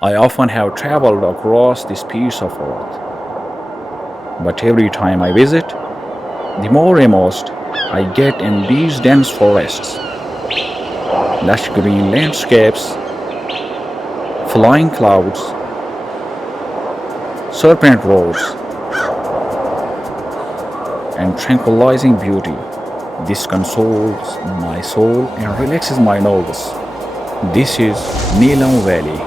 I often have traveled across this piece of earth, but every time I visit, the more immersed I get in these dense forests, lush green landscapes, flying clouds, serpent roars, and tranquilizing beauty. This consoles my soul and relaxes my nerves. This is Neelam Valley.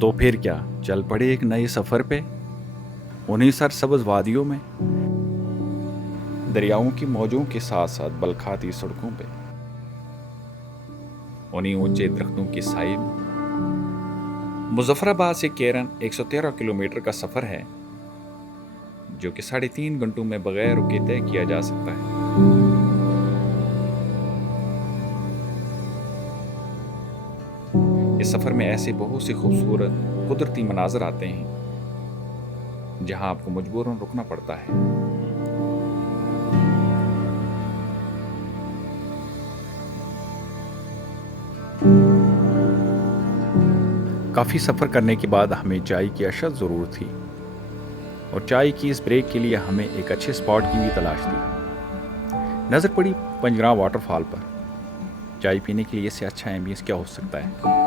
तो फिर क्या, चल पड़े एक नए सफ़र पे, उन्हीं सरसब्ज़ वादियों में, दरियाओं की मौजों के साथ साथ बलखाती सड़कों पे, उन्हीं ऊंचे दरख्तों की साई में। मुजफ्फराबाद से केरन 113 किलोमीटर का सफ़र है, जो कि 3.5 घंटों में बगैर रुके तय किया जा सकता है। इस सफ़र में ऐसे बहुत से खूबसूरत कुदरती मनाजर आते हैं जहां आपको मजबूरन रुकना पड़ता है। काफ़ी सफ़र करने के बाद हमें चाय की अशद ज़रूरत थी, और चाय की इस ब्रेक के लिए हमें एक अच्छे स्पॉट की भी तलाश थी। नज़र पड़ी पंजरा वाटरफॉल पर। चाय पीने के लिए इससे अच्छा एम्बियंस क्या हो सकता है।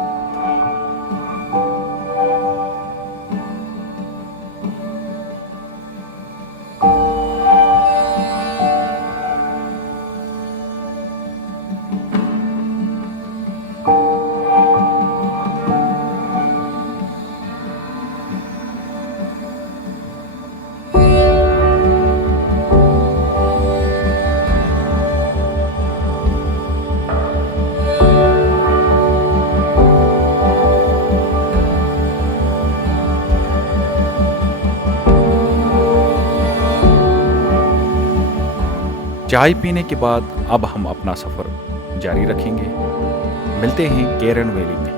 चाय पीने के बाद अब हम अपना सफ़र जारी रखेंगे। मिलते हैं केरन वैली में।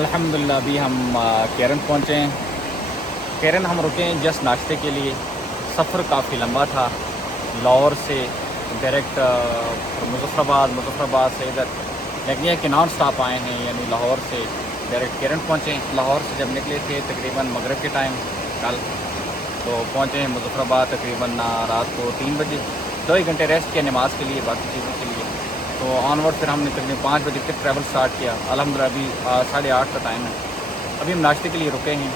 अल्हम्दुलिल्लाह अभी हम केरन पहुँचे हैं। केरन हम रुके हैं जस्ट नाश्ते के लिए। सफ़र काफ़ी लंबा था, लाहौर से डायरेक्ट मुजफ्फराबाद से इधर, लेकिन यह कि नॉन स्टॉप आए हैं, यानी लाहौर से डायरेक्ट केरन पहुँचे हैं। लाहौर से जब निकले थे तकरीबन मगरिब के टाइम कल, तो पहुँचे हैं मुजफ्फराबाद तकरीबन रात को 3 बजे। 2 ही घंटे रेस्ट किया नमाज के लिए, बाकी चीज़ों के लिए। तो ऑनवर्ड फिर हमने तकरीबन 5 बजे तक ट्रैवल स्टार्ट किया। अल्हम्दुलिल्लाह अभी 8:30 का टाइम है। अभी हम नाश्ते के लिए रुके हैं।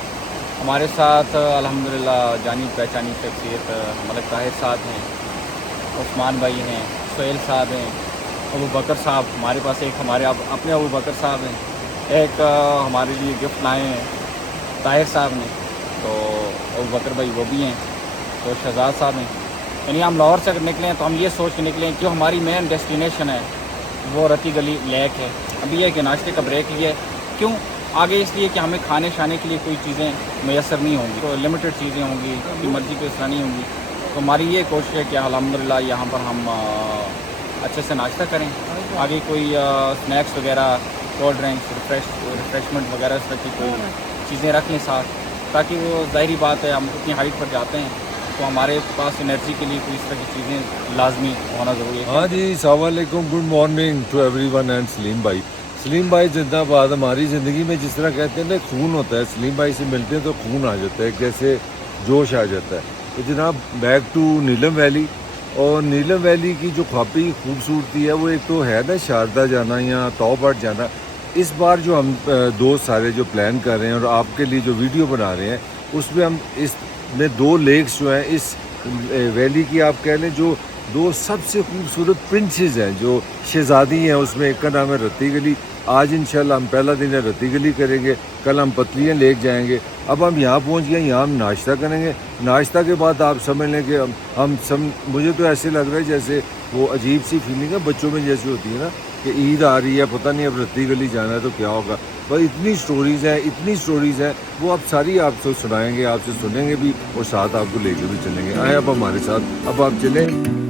हमारे साथ अल्हम्दुलिल्लाह जानी पहचानी शख्सियत मलिक ताहिर साहब हैं, उस्मान भाई हैं, सुहेल साहब हैं, अबू बकर साहब हमारे पास, एक हमारे अपने अबू बकर साहब हैं, एक हमारे लिए गिफ्ट लाए हैं ताहिर साहब ने, तो अबू बकर भाई वो भी हैं, तो शहजाद साहब हैं। यानी हम लाहौर से अगर निकले हैं तो हम ये सोच के निकले हैं कि हमारी मेन डेस्टिनेशन है वो रती गली लेक है। अभी यह कि नाश्ते का ब्रेक लिया है। क्यों आगे? इसलिए कि हमें खाने शाने के लिए कोई चीज़ें मैसर नहीं होंगी, तो लिमिटेड चीज़ें होंगी, की मर्ज़ी के तरह नहीं होंगी। तो हमारी ये कोशिश है कि अल्हम्दुलिल्लाह यहाँ पर हम अच्छे से नाश्ता करें। आगे कोई स्नैक्स वगैरह, कोल्ड ड्रिंक्स, रिफ्रेशमेंट वगैरह इस तरह की कोई चीज़ें रख लें साथ, ताकि वो ज़ाहिरी बात है हम उतनी हाइट पर जाते हैं तो हमारे पास एनर्जी के लिए कोई इस तरह की चीज़ें लाजमी होना ज़रूरी है। हाँ जी, अस्सलाम वालेकुम, good morning to everyone and Saleem भाई। सलीम भाई जिंदाबाद। हमारी ज़िंदगी में जिस तरह कहते हैं ना खून होता है, सलीम भाई से मिलते हैं तो खून आ जाता है। जैसे जोश आ जाता है। तो जनाब बैक टू नीलम वैली। और नीलम वैली की जो काफ़ी खूबसूरती है वो एक तो है ना शारदा जाना या तौबट जाना। इस बार जो हम दोस्त सारे जो प्लान कर रहे हैं और आपके लिए जो वीडियो बना रहे हैं उसमें हम इसमें 2 लेक्स जो हैं इस वैली की आप कह लें जो 2 सबसे खूबसूरत प्रिंसेस हैं जो शहज़ादी हैं, उसमें एक का नाम है रत्ती गली। आज इंशाल्लाह हम पहला दिन है रत्ती गली करेंगे, कल हम पतलियाँ लेक जाएंगे। अब हम यहाँ पहुँच गए, यहाँ हम नाश्ता करेंगे। नाश्ता के बाद आप समझ लें कि हम सब, मुझे तो ऐसे लग रहा है जैसे वो अजीब सी फीलिंग है बच्चों में जैसी होती है ना कि ईद आ रही है, पता नहीं अब रत्ती गली जाना है तो क्या होगा। पर इतनी स्टोरीज़ हैं वो आप सारी आपसे सुनाएंगे, आपसे सुनेंगे भी और साथ आपको लेके भी चलेंगे। आए अब हमारे साथ, अब आप चलें।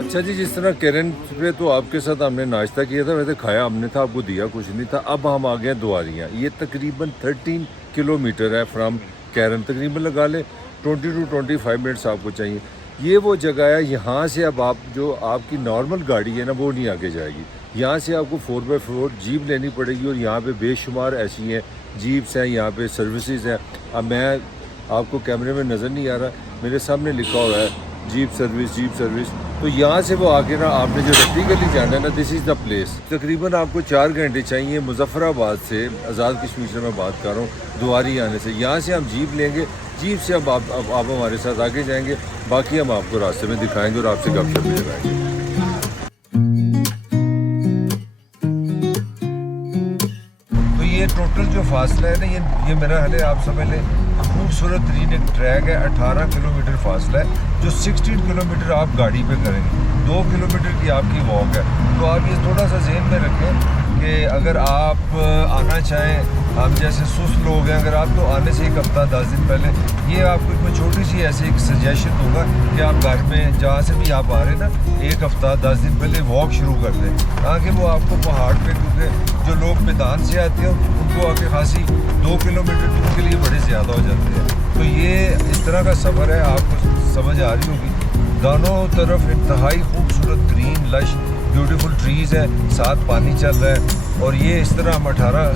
अच्छा जी, जिस तरह केरन पे तो आपके साथ हमने नाश्ता किया था, वैसे खाया हमने था, आपको दिया कुछ नहीं था। अब हम आ गए दुआरियाँ। ये तकरीबन 13 किलोमीटर है फ्राम केरन, तकरीबन लगा ले 20 to 25 मिनट्स आपको चाहिए। ये वो जगह है, यहाँ से अब आप जो आपकी नॉर्मल गाड़ी है ना वो नहीं आगे जाएगी। यहाँ से आपको 4x4 जीप लेनी पड़ेगी और यहाँ पे बेशुमार ऐसी हैं जीप्स हैं, यहाँ पे सर्विसेज हैं। अब मैं आपको कैमरे में नज़र नहीं आ रहा, मेरे सामने लिखा हुआ है जीप सर्विस। तो यहाँ से वो आके ना आपने जो रत्ती गली जाना है ना, दिस इज़ द प्लेस। तकरीबन आपको 4 घंटे चाहिए मुजफ्फराबाद से, आज़ाद कश्मीर से मैं बात कर रहा हूँ, दुआरी आने से। यहाँ से हम जीप लेंगे, जीप से अब आप हमारे साथ आगे जाएंगे, बाकी हम आपको रास्ते में दिखाएंगे और आपसे गपशप भी लगाएंगे। तो ये टोटल जो फासला है ना, ये मेरा हाल है, आप समझ लें खूबसूरत तरीन एक ट्रैक है। 18 किलोमीटर फासला है जो 16 किलोमीटर आप गाड़ी पे करेंगे, 2 किलोमीटर की आपकी वॉक है। तो आप ये थोड़ा सा जहन में रखें कि अगर आप आना चाहें, हम जैसे सुस्त लोग हैं, अगर आप तो आने से 1 हफ्ता 10 दिन पहले, ये आपको कोई छोटी सी ऐसी एक सजेशन होगा कि आप घर में जहाँ से भी आप आ रहे हैं ना, 1 हफ्ता 10 दिन पहले वॉक शुरू कर दें, ताकि वो आपको पहाड़ पे, क्योंकि जो लोग मैदान से आते हैं उनको आगे खासी 2 किलोमीटर दूर के लिए बड़े ज़्यादा हो जाते हैं। तो ये इस तरह का सफ़र है, आपको समझ आ रही होगी। दोनों तरफ इंतहाई खूबसूरत ग्रीन लश ब्यूटीफुल ट्रीज़ है, साथ पानी चल रहा है। और ये इस तरह हम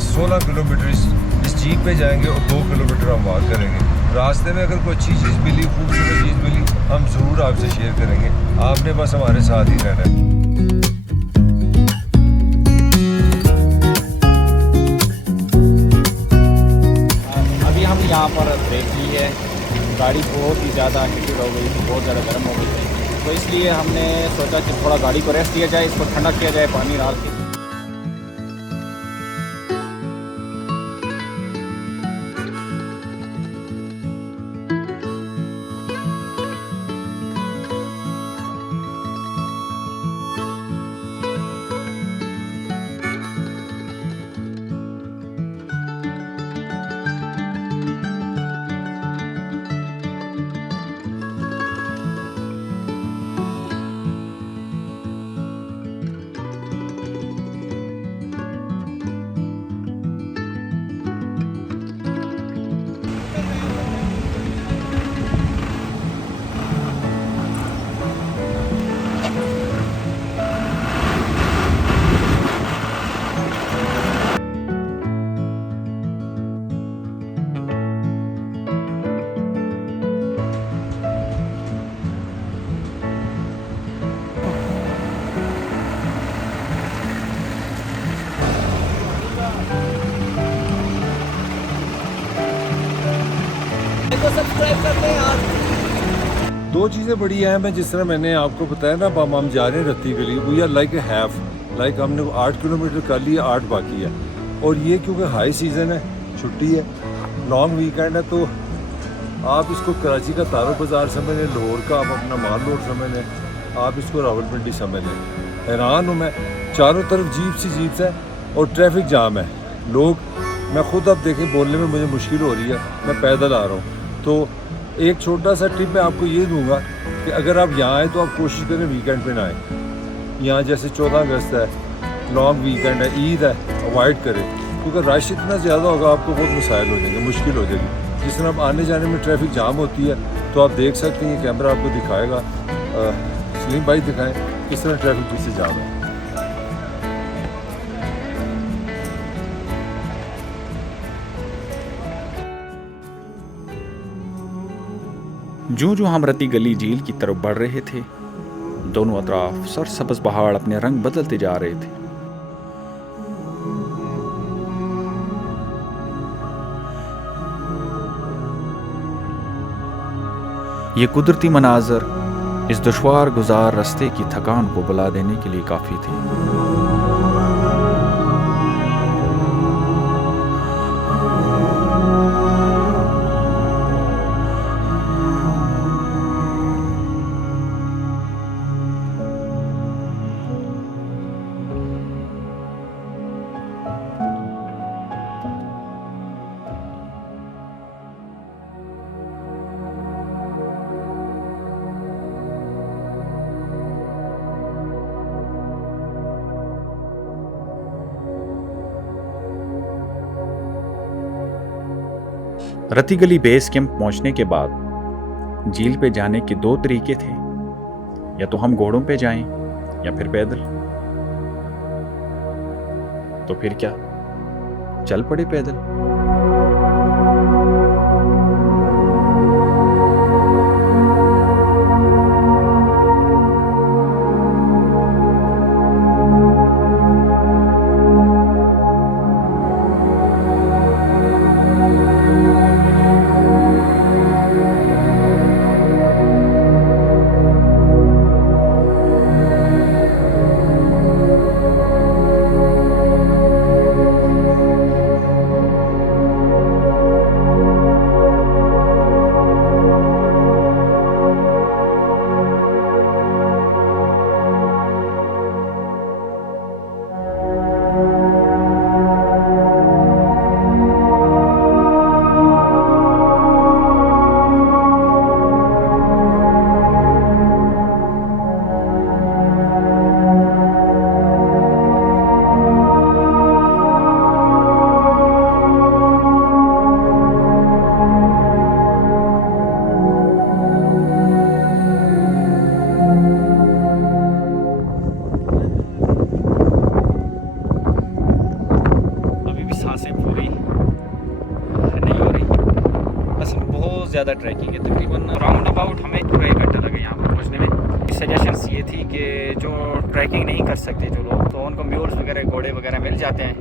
16 किलोमीटर इस जीप पे जाएंगे और 2 किलोमीटर हम वॉक करेंगे। रास्ते में अगर कोई अच्छी चीज़ मिली, खूबसूरत चीज़ मिली, हम ज़रूर आपसे शेयर करेंगे। आपने बस हमारे साथ ही रहना है। अभी हम यहाँ पर ब्रेक ली है, गाड़ी बहुत ही ज़्यादा हीटेड हो गई, बहुत ज़्यादा गर्म हो गई थी, तो इसलिए हमने सोचा कि थोड़ा गाड़ी को रेस्ट दिया जाए, इसको ठंडा किया जाए पानी डाल के। सब्सक्राइब कर लें यार। 2 चीज़ें बड़ी अहम है, जिस तरह मैंने आपको बताया ना, अब हम जा रहे हैं Ratti Gali. We are like a half, like हमने 8 किलोमीटर कर लिया, 8 बाकी है। और ये क्योंकि हाई सीज़न है, छुट्टी है, लॉन्ग वीकेंड है, तो आप इसको कराची का तारुफ बाज़ार समझ लें, लाहौर का आप अपना माल रोड समझ लें। आप इसको रावलपिंडी समझ लें। हैरान हूँ मैं, चारों तरफ जीप्स है और ट्रैफिक जाम है। लोग, मैं खुद अब देखें बोलने में मुझे मुश्किल हो रही है, मैं पैदल आ रहा हूँ। तो एक छोटा सा टिप मैं आपको ये दूंगा कि अगर आप यहाँ आए तो आप कोशिश करें वीकेंड पे ना आए। यहाँ जैसे 14 अगस्त है, लॉन्ग वीकेंड है, ईद है, अवॉइड करें, क्योंकि रश इतना ज़्यादा होगा आपको बहुत मसाइल हो जाएंगे, मुश्किल हो जाएगी। जिस तरह आप आने जाने में ट्रैफिक जाम होती है तो आप देख सकते हैं, ये कैमरा आपको दिखाएगा। सलीम भाई दिखाएं किस तरह ट्रैफिक पीछे जाम है। जो हम रत्ती गली झील की तरफ बढ़ रहे थे, दोनों अतराफ सरसब्ज पहाड़ अपने रंग बदलते जा रहे थे। ये कुदरती मनाजर इस दुश्वार गुजार रास्ते की थकान को बुला देने के लिए काफ़ी थे। रत्ती गली बेस कैंप पहुंचने के बाद झील पे जाने के दो तरीके थे, या तो हम घोड़ों पे जाएं या फिर पैदल। तो फिर क्या, चल पड़े पैदल। ज़्यादा ट्रैकिंग है, तकरीबन राउंड अबाउट हमें पूरा 1 घंटा लगा यहाँ पर पहुँचने में। सजेशंस ये थी कि जो ट्रैकिंग नहीं कर सकते जो लोग, तो उनको म्यूल्स वगैरह, घोड़े वगैरह मिल जाते हैं,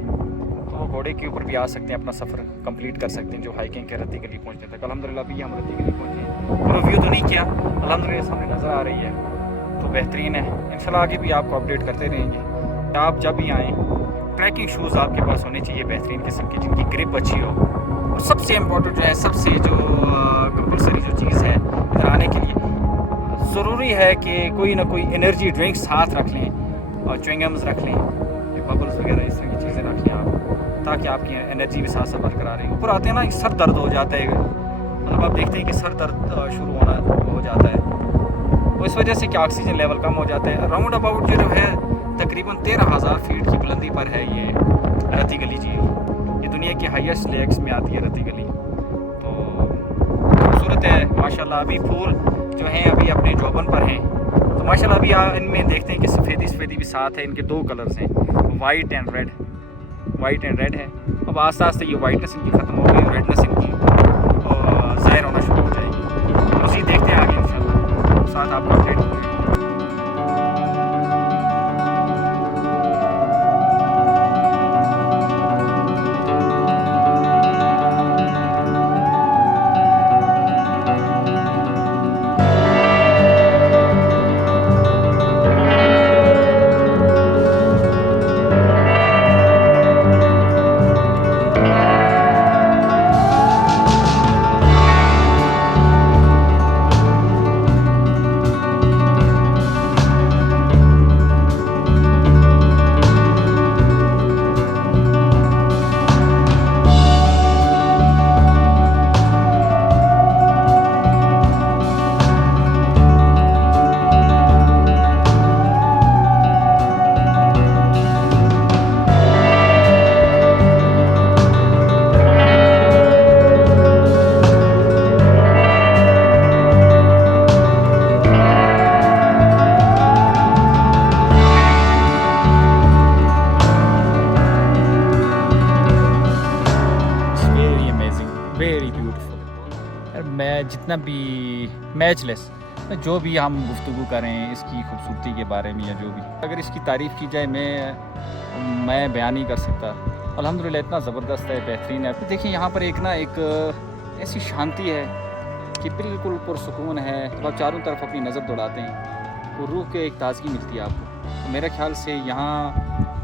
तो वो घोड़े के ऊपर भी आ सकते हैं, अपना सफ़र कंप्लीट कर सकते हैं जो हाइकिंग के रत्ती गली पहुँचने तक। अल्हम्दुलिल्लाह अभी हम रत्ती गली पहुँचे, पूरा व्यू तो नहीं किया, अल्हम्दुलिल्लाह सामने नज़र आ रही है, तो बेहतरीन है। इंशाल्लाह आगे भी आपको अपडेट करते रहेंगे। आप जब भी आएँ, ट्रैकिंग शूज़ आपके पास होने चाहिए बेहतरीन किस्म की, जिनकी ग्रिप अच्छी हो, और सबसे इम्पोर्टेंट जो है, सबसे जो कंपलसरी जो चीज़ है इधर आने के लिए, ज़रूरी है कि कोई ना कोई एनर्जी ड्रिंक साथ रख लें और च्युइंगम्स रख लें, बबल्स वगैरह इस तरह की चीज़ें रख लें आप, ताकि आपकी एनर्जी भी साथ साथ बरकरार रहे। ऊपर आते हैं ना, सर दर्द हो जाता है, मतलब आप देखते हैं कि सर दर्द शुरू होना हो जाता है, तो इस वजह से कि ऑक्सीजन लेवल कम हो जाता है। राउंड अबाउट जो है तकरीबन 13,000 फीट की बुलंदी पर है ये रत्ती गली झील। ये दुनिया की हाईएस्ट लेक्स में आती है रत्ती गली, तो खूबसूरत है माशाल्लाह। अभी फूल जो हैं अभी अपने जोबन पर हैं, तो माशाल्लाह अभी इनमें देखते हैं कि सफ़ेदी भी साथ है। इनके 2 कलर्स हैं, white and red, white and red है। अब आस्ते आस्ते ये वाइटनेस इनकी ख़त्म हो गई, रेडनेस इनकी ज़ाहिर होना शुरू हो जाएगी। उसी देखते हैं आगे इंशाल्लाह, साथ आपको अपडेट करेंगे। जितना भी मैचलेस जो भी हम गुफ्तगू करें इसकी खूबसूरती के बारे में या जो भी, अगर इसकी तारीफ़ की जाए मैं बयान नहीं कर सकता। अल्हम्दुलिल्लाह इतना ज़बरदस्त है, बेहतरीन है। देखिए यहाँ पर एक ऐसी शांति है कि बिल्कुल पुरसुकून है। जब आप चारों तरफ अपनी नज़र दौड़ाते हैं तो रूह के एक ताज़गी मिलती है आपको। तो मेरे ख्याल से यहाँ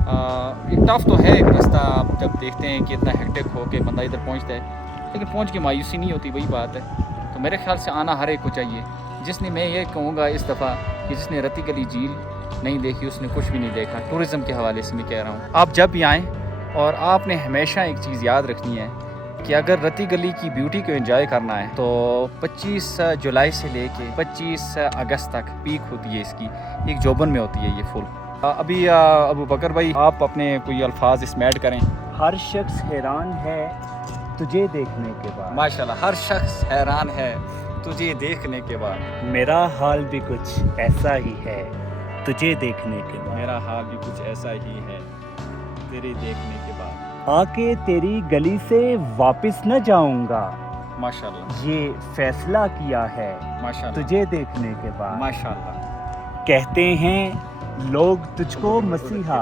टफ तो है एक रास्ता, आप जब देखते हैं कि इतना हेक्टिक हो के बंदा इधर पहुँचता है, लेकिन पहुँच के मायूसी नहीं होती, वही बात है। तो मेरे ख्याल से आना हर एक को चाहिए। जिसने, मैं ये कहूँगा इस दफ़ा कि जिसने रत्ती गली झील नहीं देखी उसने कुछ भी नहीं देखा। टूरिज़म के हवाले से मैं कह रहा हूँ, आप जब भी आएँ और आपने हमेशा एक चीज़ याद रखनी है कि अगर रत्ती गली की ब्यूटी को एंजॉय करना है तो 25 जुलाई से लेके 25 अगस्त तक पीक होती है इसकी, एक जोबन में होती है ये फुल। अभी अबू बकर भाई आप अपने कोई अल्फाज इसमें ऐड करें। हर शख्स हैरान है तुझे देखने के बाद। माशाल्लाह, हर शख्स हैरान है तुझे देखने के बाद। मेरा हाल भी कुछ ऐसा ही है तुझे देखने के बाद। मेरा हाल भी कुछ ऐसा ही है तेरे देखने के बाद। आके तेरी गली से वापस न जाऊंगा, माशाल्लाह ये फैसला किया है माशाल्लाह तुझे देखने के बाद। माशाल्लाह। कहते हैं लोग तुझको मसीहा,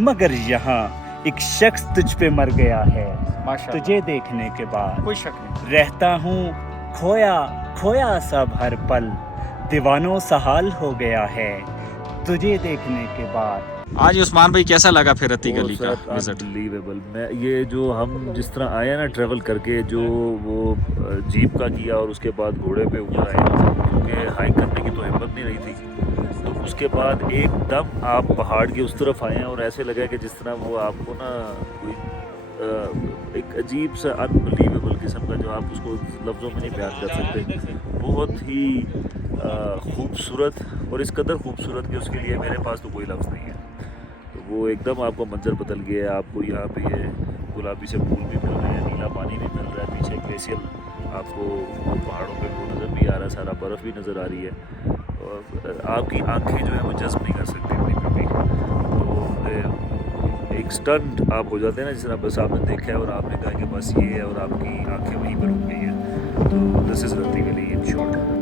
मगर यहाँ एक शख्स तुझ पे मर गया है माशाल्लाह, तुझे देखने के बाद। कोई शक नहीं। रहता हूँ खोया खोया सब हर पल, दीवानों सा हाल हो गया है तुझे देखने के बाद। आज उस्मान भाई कैसा लगा फिर रत्ती गली का विजिट? अनबिलीवेबल। मैं ये जो हम जिस तरह आए ना ट्रैवल करके, जो वो जीप का किया और उसके बाद घोड़े पे ऊपर आए, क्योंकि हाइक करने की तो हिम्मत नहीं रही थी। तो उसके बाद एकदम आप पहाड़ के उस तरफ आए हैं और ऐसे लगा कि जिस तरह वो आपको ना कोई एक अजीब सा अनबिलीवेबल किस्म का, जो आप उसको लफ्ज़ों में नहीं बयान कर सकते, बहुत ही खूबसूरत, और इस कदर खूबसूरत कि उसके लिए मेरे पास तो कोई लफ्ज़ नहीं है। तो वो एकदम आपको मंजर बदल गया है। आपको यहाँ पे ये गुलाबी से फूल भी मिल रहे हैं, नीला पानी भी मिल रहा है, पीछे ग्लेशियर आपको पहाड़ों पे वो नज़र भी आ रहा है, सारा बर्फ़ भी नज़र आ रही है, और आपकी आंखें जो है वो जज्ब नहीं कर सकती अपनी पे भी। तो एक स्टंट आप हो जाते हैं ना, जिस तरह बस आपने देखा है और आपने कहा कि बस ये है, और आपकी आंखें वहीं पर रुक गई हैं। तो दिस इज़ रत्ती गली इन शॉर्ट।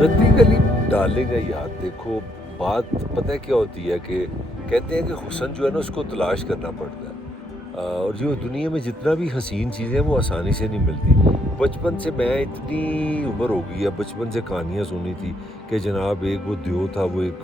रत्ती गली डालेगा याद। देखो बात पता है क्या होती है कि कहते हैं कि हुस्न जो है ना उसको तलाश करना पड़ता है, और जो दुनिया में जितना भी हसीन चीज़ें हैं वो आसानी से नहीं मिलती। बचपन से मैं इतनी उम्र हो गई है, बचपन से कहानियाँ सुनी थी कि जनाब एक वो दियो था, वो एक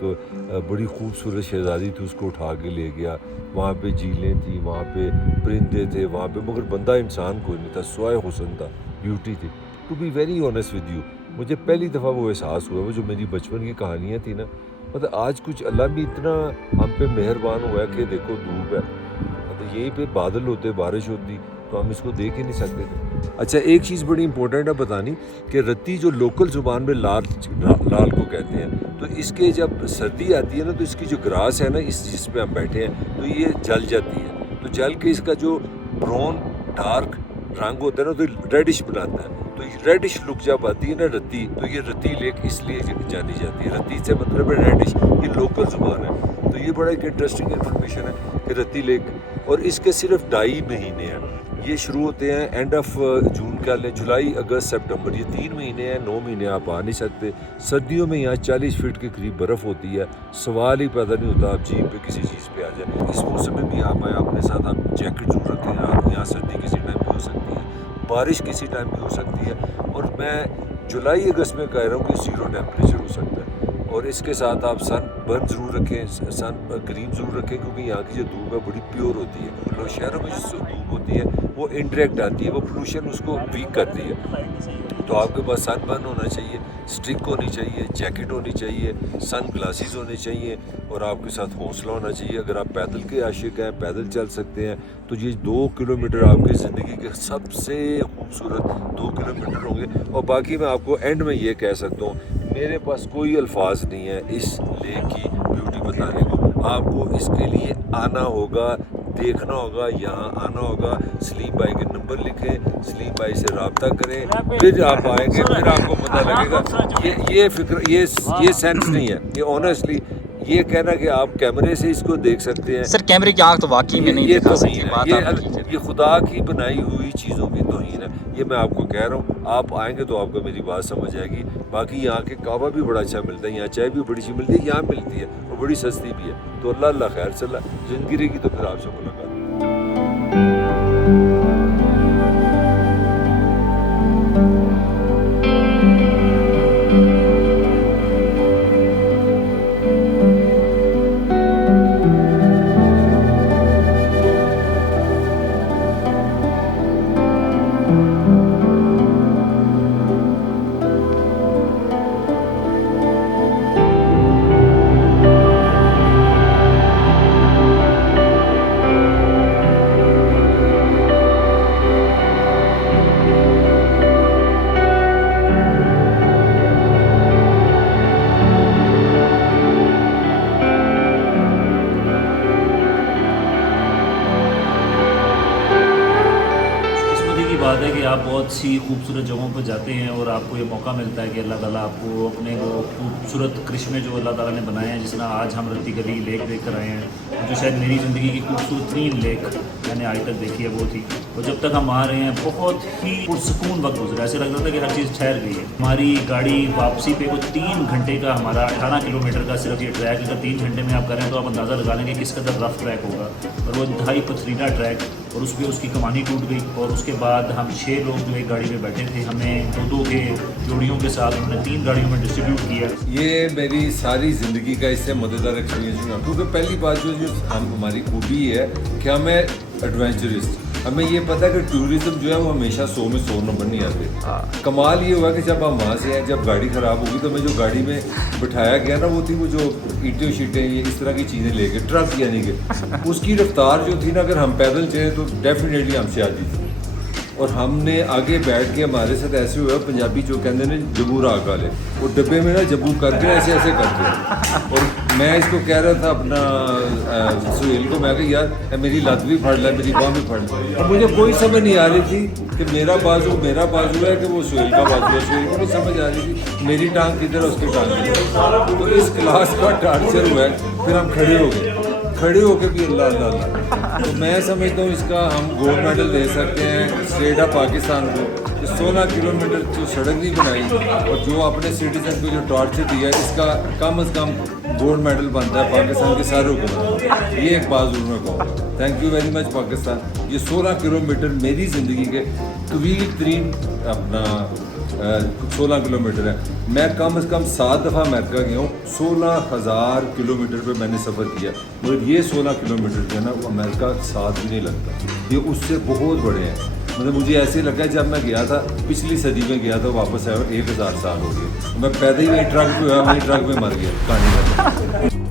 बड़ी खूबसूरत शहज़ादी थी, उसको उठा के ले गया, वहाँ पे झीलें थी, वहाँ पे परिंदे थे, वहाँ पे मगर बंदा इंसान कोई नहीं था, स्वाय हुस्न था, ब्यूटी थी। To be very honest with you, मुझे पहली दफ़ा वो एहसास हुआ, वो जो मेरी बचपन की कहानियाँ थी ना, मतलब आज कुछ अल्लाह भी इतना हम पे मेहरबान हुआ है कि देखो धूप है, मतलब यहीं पे बादल होते, बारिश होती तो हम इसको देख ही नहीं सकते थे। अच्छा एक चीज़ बड़ी इंपॉर्टेंट है बतानी कि रत्ती जो लोकल ज़ुबान में लाल को कहते हैं, तो इसके जब सर्दी आती है ना तो इसकी जो ग्रास है ना, इस जिस पे हम बैठे हैं, तो ये जल जाती है। तो जल के इसका जो ब्राउन डार्क रंग होता है ना तो रेडिश बनाता है। तो ये रेडिश लुक जब आती है ना रत्ती, तो ये रत्ती लेक इसलिए जानी जाती है। रत्ती से मतलब है रेडिश, ये लोकल ज़ुबान है। तो ये बड़ा एक इंटरेस्टिंग इन्फॉर्मेशन है कि रत्ती लेक, और इसके सिर्फ 2.5 महीने हैं। ये शुरू होते हैं एंड ऑफ जून का ले, जुलाई अगस्त सितंबर, ये 3 महीने हैं। 9 महीने आप आ नहीं सकते। सर्दियों में यहाँ 40 फीट के करीब बर्फ़ होती है, सवाल ही पैदा नहीं होता आप जीप पे किसी चीज़ पे आ जाए। इस मौसम में भी आप आए, अपने साथ आप जैकेट जरूर रखें। आप यहाँ सर्दी किसी टाइम भी हो सकती है, बारिश किसी टाइम भी हो सकती है, और मैं जुलाई अगस्त में कह रहा हूँ कि 0 टेम्परेचर हो सकता है। और इसके साथ आप सन बर्न ज़रूर रखें, सन क्रीम ज़रूर रखें, क्योंकि यहाँ की जो धूप है बड़ी प्योर होती है। क्योंकि शहरों में जो धूप होती है वो इंडायरेक्ट आती है, वो पोल्यूशन उसको वीक करती है। तो आपके पास सन बर्न होना चाहिए, स्टिक होनी चाहिए, जैकेट होनी चाहिए, सन ग्लासेस होने चाहिए, और आपके साथ हौसला होना चाहिए। अगर आप पैदल के आशिक हैं, पैदल चल सकते हैं, तो ये 2 किलोमीटर आपकी ज़िंदगी के सबसे खूबसूरत 2 किलोमीटर होंगे। और बाकी मैं आपको एंड में ये कह सकता हूँ, मेरे पास कोई अल्फाज नहीं है इस लेक की ब्यूटी बताने को। आपको इसके लिए आना होगा, देखना होगा, यहाँ आना होगा। सलीम भाई के नंबर लिखें, सलीम भाई से रब्ता करें, फिर आप आएंगे, फिर आपको पता लगेगा। ये फिक्र, ये सेंस नहीं है, ये ऑनेस्टली ये कहना कि आप कैमरे से इसको देख सकते हैं। सर कैमरे की आँख तो वाकई में नहीं ये दिखा तो सकती, बात आप कीजिए। ये खुदा की बनाई हुई चीज़ों की तौहीन है, ये मैं आपको कह रहा हूँ। आप आएंगे तो आपको मेरी बात समझ आएगी। बाकी यहाँ के कहवा भी बड़ा अच्छा मिलता है, यहाँ चाय भी बड़ी अच्छी मिलती है, यहाँ मिलती है और बड़ी सस्ती भी है। तो अल्लाह खैर चला, ज़िंदगी रहेगी तो फिर आपसे मुलाकात। बात है कि आप बहुत सी खूबसूरत जगहों पर जाते हैं और आपको ये मौका मिलता है कि अल्लाह ताला आपको अपने वो खूबसूरत करिश्मे जो अल्लाह ताला ने बनाए हैं, जिस तरह आज हम रत्ती गली लेक देख कर आए हैं, जो शायद मेरी ज़िंदगी की खूबसूरत तरीन लेक मैंने आज तक देखी है वो थी। और जब तक हम आ रहे हैं बहुत ही पुरसकून वक्त गुजरा, ऐसे लग रहा था कि हर चीज़ ठहर गई है। हमारी गाड़ी वापसी पे कुछ 3 घंटे का, हमारा 18 किलोमीटर का सिर्फ ये ट्रैक, अगर 3 घंटे में आप करें तो आप अंदाज़ा लगा लेंगे किस कदर रफ ट्रैक होगा। और वो इंतहाई पथरीला ट्रैक, और उस पर उसकी कमानी टूट गई। और उसके बाद हम 6 लोग जो एक गाड़ी में बैठे थे, हमें 2-2 के जोड़ियों के साथ उन्होंने 3 गाड़ियों में डिस्ट्रीब्यूट किया। ये मेरी सारी ज़िंदगी का इससे मददगार एक्सपीरियंस हुआ, क्योंकि पहली बात जो हम हमारी खूबी है कि हमें एडवेंचरिस्ट, हमें ये पता है कि टूरिज़्म जो है वो हमेशा 100 में 100 नंबर नहीं आते। कमाल ये हुआ कि जब हम वहाँ से आए, जब गाड़ी ख़राब होगी तो मैं जो गाड़ी में बिठाया गया ना, वो थी वो जो ईंटें शीटें ये इस तरह की चीज़ें लेके, ट्रक यानी कि उसकी रफ्तार जो थी ना, अगर हम पैदल चले तो डेफिनेटली हमसे आती थी। और हमने आगे बैठ के, हमारे साथ ऐसे हुआ, पंजाबी जो कहते हैं जबू राग वाले, वो डब्बे में ना जबू करके ऐसे ऐसे करते। और मैं इसको कह रहा था अपना सुहेल को, मैं कहा यार मेरी लत भी फड़ ला, मेरी बाँह भी फड़ ला। और मुझे कोई समझ नहीं आ रही थी कि मेरा बाजू है कि वो सुहेल का बाजू है। सुहेल को नहीं समझ आ रही थी मेरी टांग किधर है, उसकी टांग किधर। तो इस क्लास का टार्चर हुआ है। फिर हम खड़े हो गए, खड़े होकर भी अल्लाह अल्लाह अल्लाह। तो मैं समझता हूँ इसका हम गोल्ड मेडल दे सकते हैं स्टेट ऑफ पाकिस्तान को। तो 16 किलोमीटर जो सड़क नहीं बनाई और जो अपने सिटीजन को जो टॉर्चर दिया, इसका कम से कम गोल्ड मेडल बनता है पाकिस्तान के सारे हुक्मरान। ये एक बात जरूर मैं कहूँगा, thank you very much Pakistan. ये 16 किलोमीटर मेरी ज़िंदगी के तवील तरीन अपना 16 किलोमीटर है। मैं कम से कम 7 दफ़ा अमेरिका गया हूँ, 16,000 किलोमीटर पे मैंने सफ़र किया, मगर ये 16 किलोमीटर जो है ना, वो अमेरिका के साथ भी नहीं लगता, ये उससे बहुत बड़े हैं। मतलब मुझे ऐसे लगा जब मैं गया था, पिछली सदी में गया था, वापस आया 1000 साल हो गए। मैं पैदल ही वही ट्रक पे हुआ, वही ट्रक में मर गया कहानी।